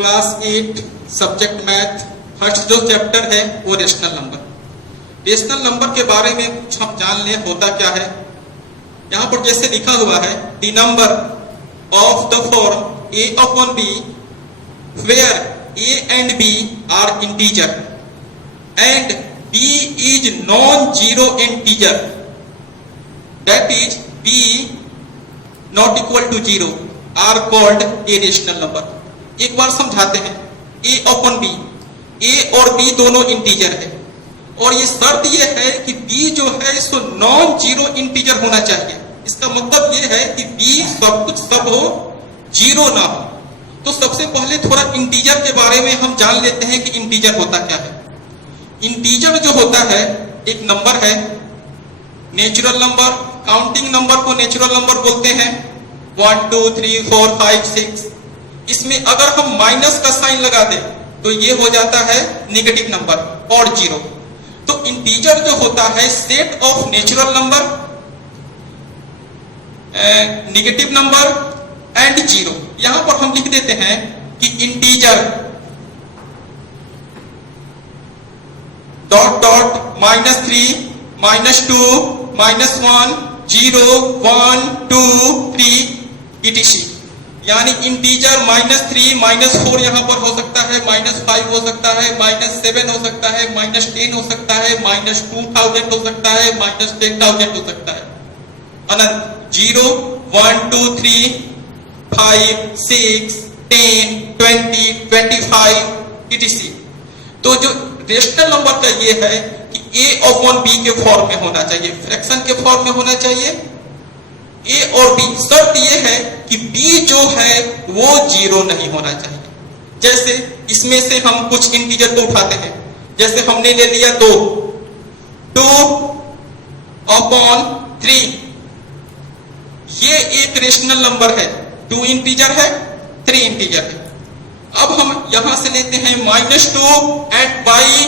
Class 8 subject math first जो chapter है वो रेशनल नंबर। रेशनल नंबर के बारे में कुछ हम जान लें होता क्या है। यहाँ पर जैसे लिखा हुआ है the number of the form a upon b where a and b are integer and b is non-zero integer, that is b not equal to 0 are called a rational number। एक बार समझाते हैं। a upon b, a और b दोनों integer है और ये शर्त ये है कि b जो है इसको नॉन जीरो इंटीजर होना चाहिए। इसका मतलब ये है कि b सब कुछ सब हो, जीरो ना हो। तो सबसे पहले थोड़ा इंटीजर के बारे में हम जान लेते हैं कि इंटीजर होता क्या है। इंटीजर जो होता है एक नंबर है, नेचुरल नंबर, काउंटिंग नंबर को नेचुरल नंबर बोलते हैं। 1 2 3 4 5 6, इसमें अगर हम माइनस का साइन लगा दें तो ये हो जाता है नेगेटिव नंबर और जीरो। तो इंटीजर जो होता है set of natural number, negative number and zero. यहां पर हम लिख देते हैं कि इंटीजर डॉट डॉट -3 -2 -1 0 1 2 3 etc। यानी इंटीजर -3 -4 यहां पर हो सकता है, -5 हो सकता है, -7 हो सकता है, -10 हो सकता है, -2000 हो सकता है, -10,000 हो सकता है। अनंत 0 1 2 3 5 6 10 20 25 etc। तो जो रेशनल नंबर का ये है कि a अपॉन b के फॉर्म में होना चाहिए, फ्रैक्शन के फॉर्म में होना चाहिए। a और b, शर्त ये है कि b जो है वो जीरो नहीं होना चाहिए। जैसे इसमें से हम कुछ इंटीजर को उठाते हैं, जैसे हमने ले लिया 2 अपॉन 3, ये एक रेशनल नंबर है। 2 इंटीजर है, 3 इंटीजर है। अब हम यहां से लेते हैं -2 एंड बाई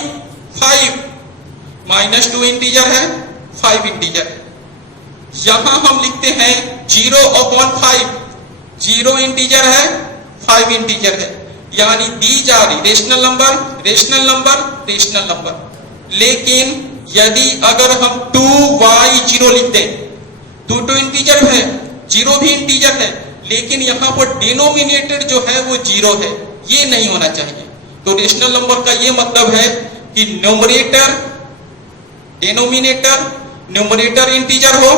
5, -2 इंटीजर है, 5 इंटीजर है। यहां हम लिखते हैं 0 अपॉन 5, 0 इंटीजर है, 5 इंटीजर है। यानी दी जा रही rational number, rational number, rational number. लेकिन यदि अगर हम 2y0 लिख दें, 2 इंटीजर है, 0 भी इंटीजर है, लेकिन यहां पर डिनोमिनेटर जो है वो 0 है, ये नहीं होना चाहिए। तो रेशनल नंबर का ये मतलब है कि न्यूमरेटर डिनोमिनेटर, न्यूमरेटर इंटीजर हो,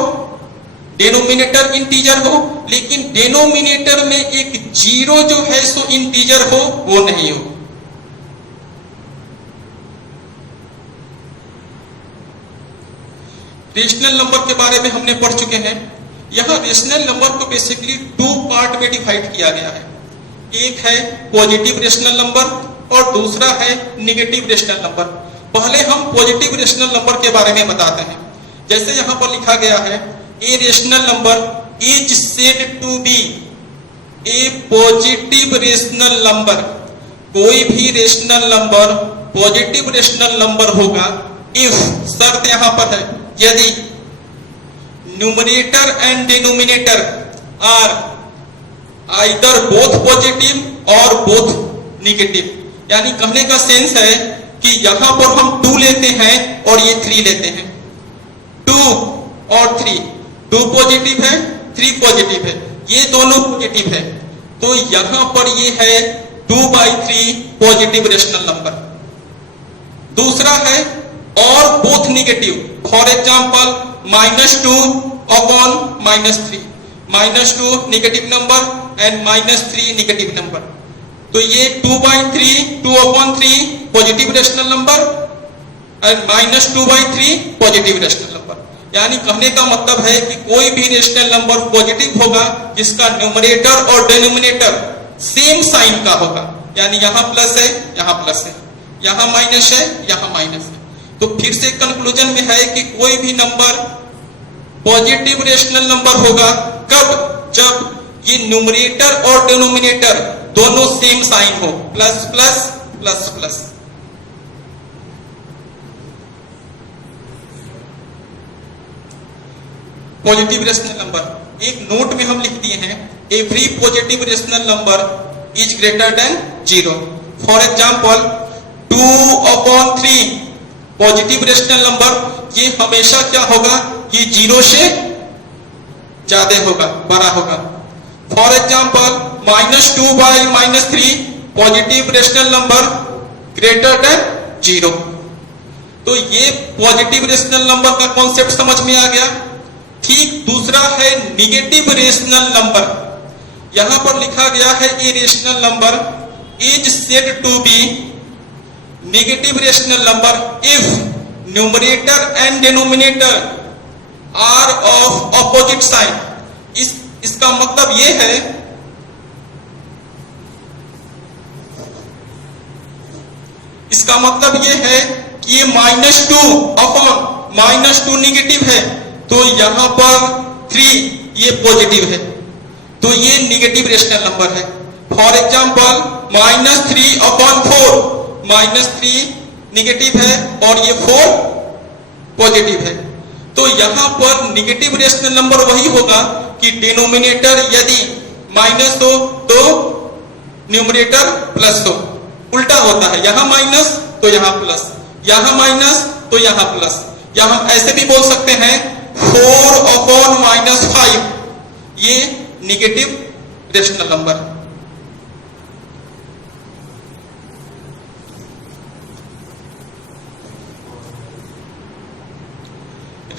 डिनोमिनेटर इंटीजर हो, लेकिन डिनोमिनेटर में एक 0 जो है सो इंटीजर हो, वो नहीं हो। रेशनल नंबर के बारे में हमने पढ़ चुके हैं। यहां रेशनल नंबर को बेसिकली 2 पार्ट में डिवाइड किया गया है। एक है पॉजिटिव रेशनल नंबर और दूसरा है नेगेटिव रेशनल नंबर। पहले हम पॉजिटिव रेशनल नंबर के बारे में बताते हैं। जैसे यहां पर लिखा गया है a rational number is said to be a positive rational number. कोई भी rational number positive rational number होगा इफ, शर्त यहां पर है, यदि numerator and denominator are either both positive और बोथ नेगेटिव। यानी कहने का सेंस है कि यहां पर हम 2 लेते हैं और ये 3 लेते हैं। 2 और 3, 2 पॉजिटिव है, 3 पॉजिटिव है, ये दोनों पॉजिटिव है। तो यहां पर ये है 2/3 पॉजिटिव रेशनल नंबर। दूसरा है और both negative, for example -2 upon -3, -2 negative number and -3 negative number. तो ये 2/3, 2/3 positive rational number and -2/3 positive rational number. यानी कहने का मतलब है कि कोई भी रेशनल नंबर पॉजिटिव होगा जिसका न्यूमरेटर और डिनोमिनेटर सेम साइन का होगा। यानी यहां प्लस है, यहां प्लस है, यहां माइनस है, यहां माइनस है। तो फिर से कंक्लूजन में है कि कोई भी नंबर पॉजिटिव रेशनल नंबर होगा कब, जब ये न्यूमरेटर और डिनोमिनेटर दोनों सेम साइन हो, plus plus plus plus. Positive rational number एक नोट में हम लिख दिए हैं, every positive rational number is greater than zero. For example 2/3 positive rational number ये हमेशा क्या होगा, ये जीरो से ज्यादा होगा, बड़ा होगा। For example -2/-3 positive rational number greater than zero. तो ये पॉजिटिव रेशनल नंबर का कॉन्सेप्ट समझ में आ गया। ठीक दूसरा है निगेटिव रेशनल नंबर। यहां पर लिखा गया है a rational number is said to be negative rational number if numerator and denominator are of opposite sign. इसका मतलब ये है कि ये -2 निगेटिव है, तो यहां पर 3 ये पॉजिटिव है, तो ये निगेटिव रेशनल नंबर है। फॉर एग्जाम्पल -3/4 -3 निगेटिव है और ये 4 पॉजिटिव है। तो यहां पर निगेटिव रेशनल नंबर वही होगा कि डिनोमिनेटर यदि माइनस हो तो न्यूमरेटर प्लस हो। उल्टा होता है, यहां माइनस तो यहां प्लस, यहां माइनस तो यहां प्लस। या हम ऐसे भी बोल सकते हैं 4/-5 ये negative rational number.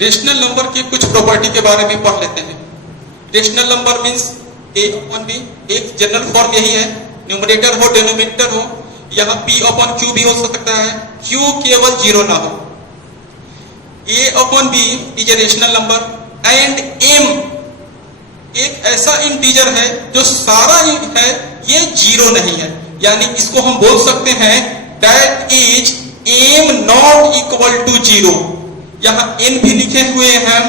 Rational number की कुछ प्रॉपर्टी के बारे में पढ़ लेते हैं। रेशनल नंबर मींस a/b, एक जनरल फॉर्म यही है, न्यूमरेटर हो डिनोमिनेटर हो। यहां p/q भी हो सकता है, q केवल जीरो ना हो। a/b is a rational number and m एक ऐसा इंटीजर है जो सारा है ये जीरो नहीं है, यानी इसको हम बोल सकते हैं that is m not equal to zero. यहां n भी लिखे हुए हैं,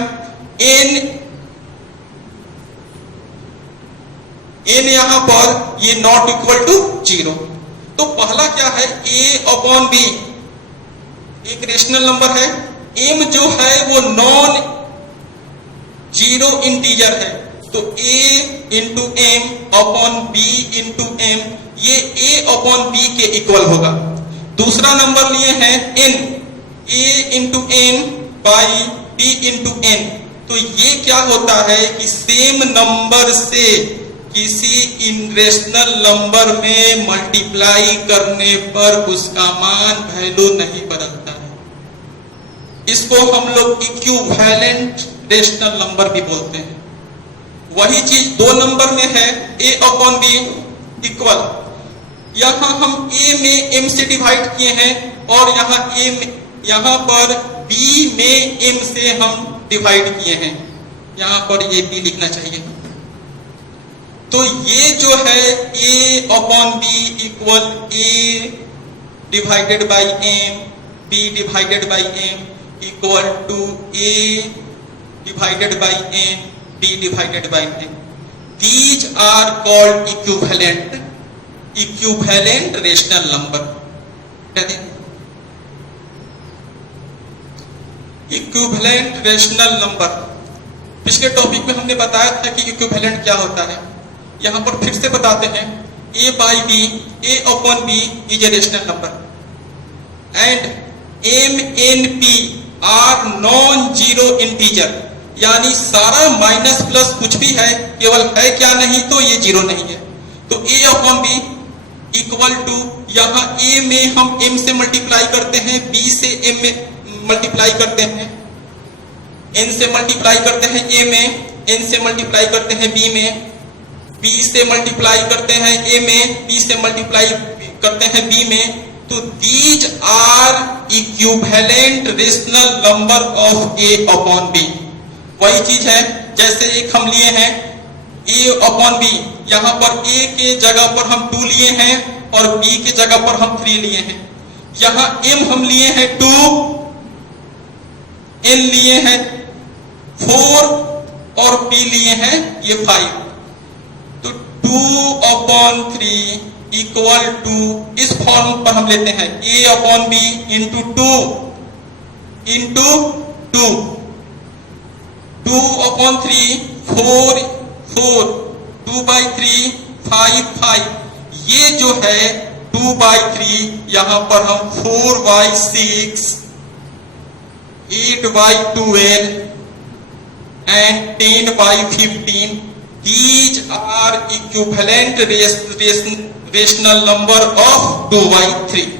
n यहां पर ये नॉट इक्वल टू जीरो। तो पहला क्या है, a/b एक रेशनल नंबर है, m जो है वो नॉन जीरो इंटीजर है, तो a into m upon b into m ये a/b के इक्वल होगा। दूसरा नंबर लिए हैं n, a into n by b into n। तो ये क्या होता है कि सेम नंबर से किसी इनरेशनल नंबर में मल्टीप्लाई करने पर उसका मान वैल्यू नहीं बदलता है। इसको हम लोग इक्विवेलेंट रेशनल नंबर भी बोलते हैं। वही चीज दो नंबर में है, a/b इक्वल, यहां हम a में m से डिवाइड किए हैं और यहां पर b में m से हम डिवाइड किए हैं। यहां पर ये b लिखना चाहिए। तो ये जो है a/b equal a divided by m, b divided by m equal to a divided by n, b divided by m। These are called equivalent rational number. Equivalent rational number, पिछले टॉपिक में हमने बताया था कि इक्विवेलेंट क्या होता है। यहां पर फिर से बताते हैं, a/b is a rational number and m n p are non zero integer, यानी सारा माइनस प्लस कुछ भी है, केवल है क्या नहीं तो ये जीरो नहीं है। तो a/b इक्वल टू, यहां a में हम m से मल्टीप्लाई करते हैं, b से m में मल्टीप्लाई करते हैं, n से मल्टीप्लाई करते हैं a में, n से मल्टीप्लाई करते हैं b में, b से मल्टीप्लाई करते हैं a में, b से मल्टीप्लाई करते हैं b में। तो these are equivalent rational number of a/b। वही चीज है जैसे एक हम लिए हैं a/b, यहां पर a के जगह पर हम 2 लिए हैं और b के जगह पर हम 3 लिए हैं। यहां m हम लिए हैं 2, n लिए हैं 4 और p लिए हैं ये 5। तो 2/3 इक्वल टू, इस फॉर्म पर हम लेते हैं a/b इंटू 2 इंटू 2, 2/3 4 2/3 5 5। ये जो है 2/3, यहां पर हम 4/6, 8/12 and 10/15. These are equivalent rational number of 2/3.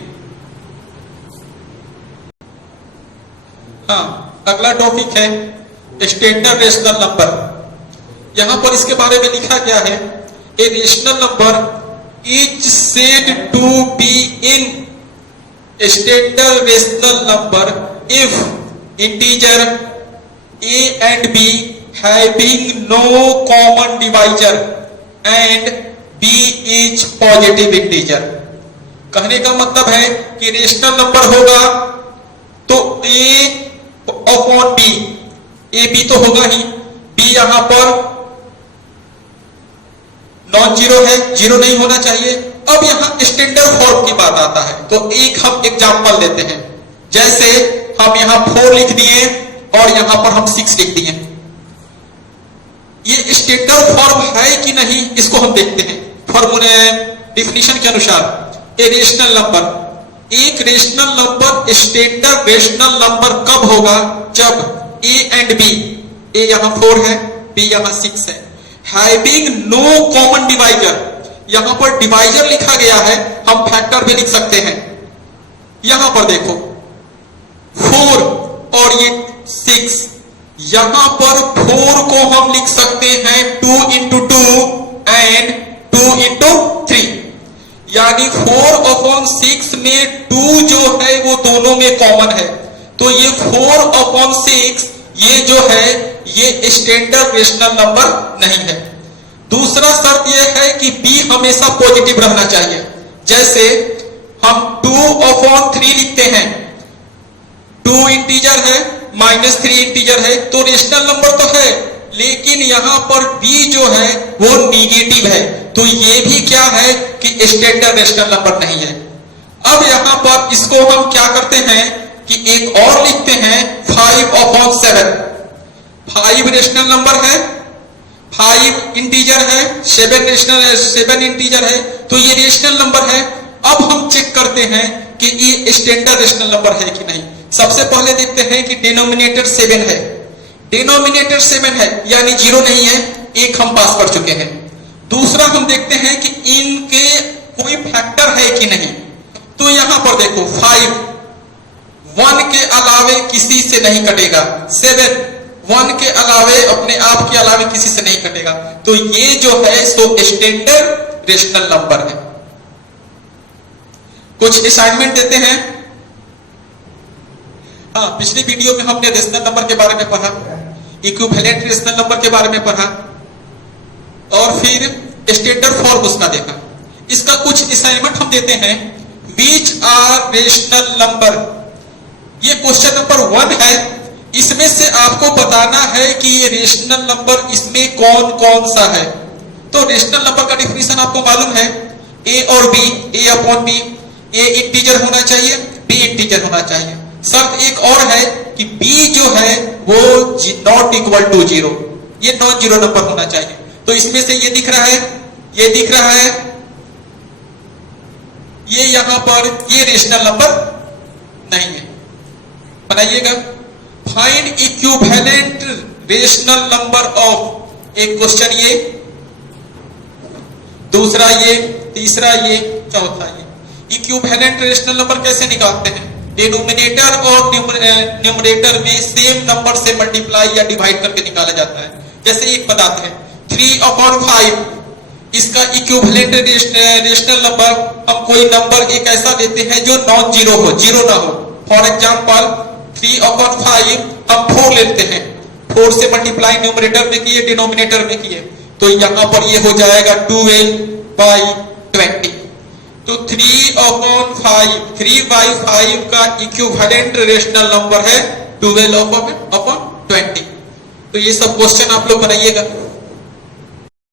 हाँ, अगला टॉपिक है स्टैंडर्ड रेशनल नंबर। यहां पर इसके बारे में लिखा गया है, a rational number is said to be in standard rational number if integer a and b having no common divisor and b is positive integer। कहने का मतलब है कि रेशनल नंबर होगा तो a upon b, a b तो होगा ही, b यहां पर नॉन जीरो है, जीरो नहीं होना चाहिए। अब यहां स्टैंडर्ड फॉर्म की बात आता है, तो एक हम एग्जांपल लेते हैं। जैसे हम यहां 4 लिख दिए और यहां पर हम 6 लिख दिए। ये स्टैंडर्ड फॉर्म है कि नहीं, इसको हम देखते हैं। फॉर्मूले डेफिनेशन के अनुसार ए रेशनल नंबर, एक rational number standard rational number कब होगा, जब ए एंड बी, ए यहां 4 है, बी यहां 6 है, हैविंग नो कॉमन डिवाइजर, यहां पर डिवाइजर लिखा गया है, हम फैक्टर भी लिख सकते हैं। यहां पर देखो 4 और ये 6, यहां पर 4 को हम लिख सकते हैं 2 into 2 एंड 2 into 3, यानी 4/6 में 2 जो है वो दोनों में कॉमन है, तो ये 4/6 ये जो है ये स्टैंडर्ड रेशनल नंबर नहीं है। दूसरा शर्त ये है कि b हमेशा पॉजिटिव रहना चाहिए। जैसे हम 2/3 लिखते हैं, 2 इंटीजर है, -3 इंटीजर है, तो रेशनल नंबर तो है, लेकिन यहां पर b जो है वो निगेटिव है, तो ये भी क्या है कि स्टैंडर्ड रेशनल नंबर नहीं है। अब यहां पर इसको हम क्या करते हैं कि एक और लिखते हैं 5/7। 5 रेशनल नंबर है, 5 इंटीजर है, 7 इंटीजर है, तो ये रेशनल नंबर है। अब हम चेक करते हैं कि ये स्टैंडर्ड रेशनल नंबर है कि नहीं। सबसे पहले देखते हैं कि डिनोमिनेटर 7 है, डिनोमिनेटर 7 है यानी 0 नहीं है, 1 हम पास कर चुके हैं। दूसरा हम देखते हैं कि इनके कोई फैक्टर है कि नहीं, तो यहां पर देखो 5 1 के अलावे किसी से नहीं कटेगा, 7 1 के अलावे अपने आप के अलावे किसी से नहीं कटेगा, तो ये जो है सो स्टैंडर्ड रेशनल नंबर है। कुछ असाइनमेंट देते हैं। हाँ, पिछली वीडियो में हमने रेशनल नंबर के बारे में पढ़ा, इक्विवेलेंट रेशनल नंबर के बारे में पढ़ा और फिर स्टैंडर्ड फॉर्म उसका देखा। इसका कुछ असाइनमेंट हम देते हैं। विच आर रेशनल नंबर, ये क्वेश्चन नंबर 1 है। इसमें से आपको बताना है कि ये रेशनल नंबर इसमें कौन कौन सा है। तो रेशनल नंबर का डिफिनीशन आपको मालूम है, ए और b, a upon b, a integer होना चाहिए, बी इंटीजर होना चाहिए। शर्त एक और है कि b जो है वो नॉट इक्वल टू 0, ये नॉन जीरो नंबर होना चाहिए। तो इसमें से ये दिख रहा है, ये दिख रहा है, ये यहां पर ये रेशनल नंबर नहीं है, बनाइएगा। Find equivalent rational number of, एक क्वेश्चन ये, दूसरा ये, तीसरा ये, चौथा ये। इक्विवेलेंट रेशनल नंबर कैसे निकालते हैं? डिनोमिनेटर और न्यूमरेटर में सेम नंबर से मल्टीप्लाई या डिवाइड करके निकाला जाता है। जैसे एक बताते हैं 3/5, इसका इक्विवेलेंट रेशनल नंबर हम कोई नंबर एक ऐसा लेते हैं जो नॉन जीरो हो, जीरो ना हो। फॉर एग्जांपल 3/5 हम 4 लेते हैं, 4 से मल्टीप्लाई न्यूमरेटर में किए, डिनोमिनेटर में किए, तो यहां पर ये हो जाएगा 12/20। तो 3/5 का इक्विवेलेंट रेशनल नंबर है 12/20। तो ये सब क्वेश्चन आप लोग बनाइएगा।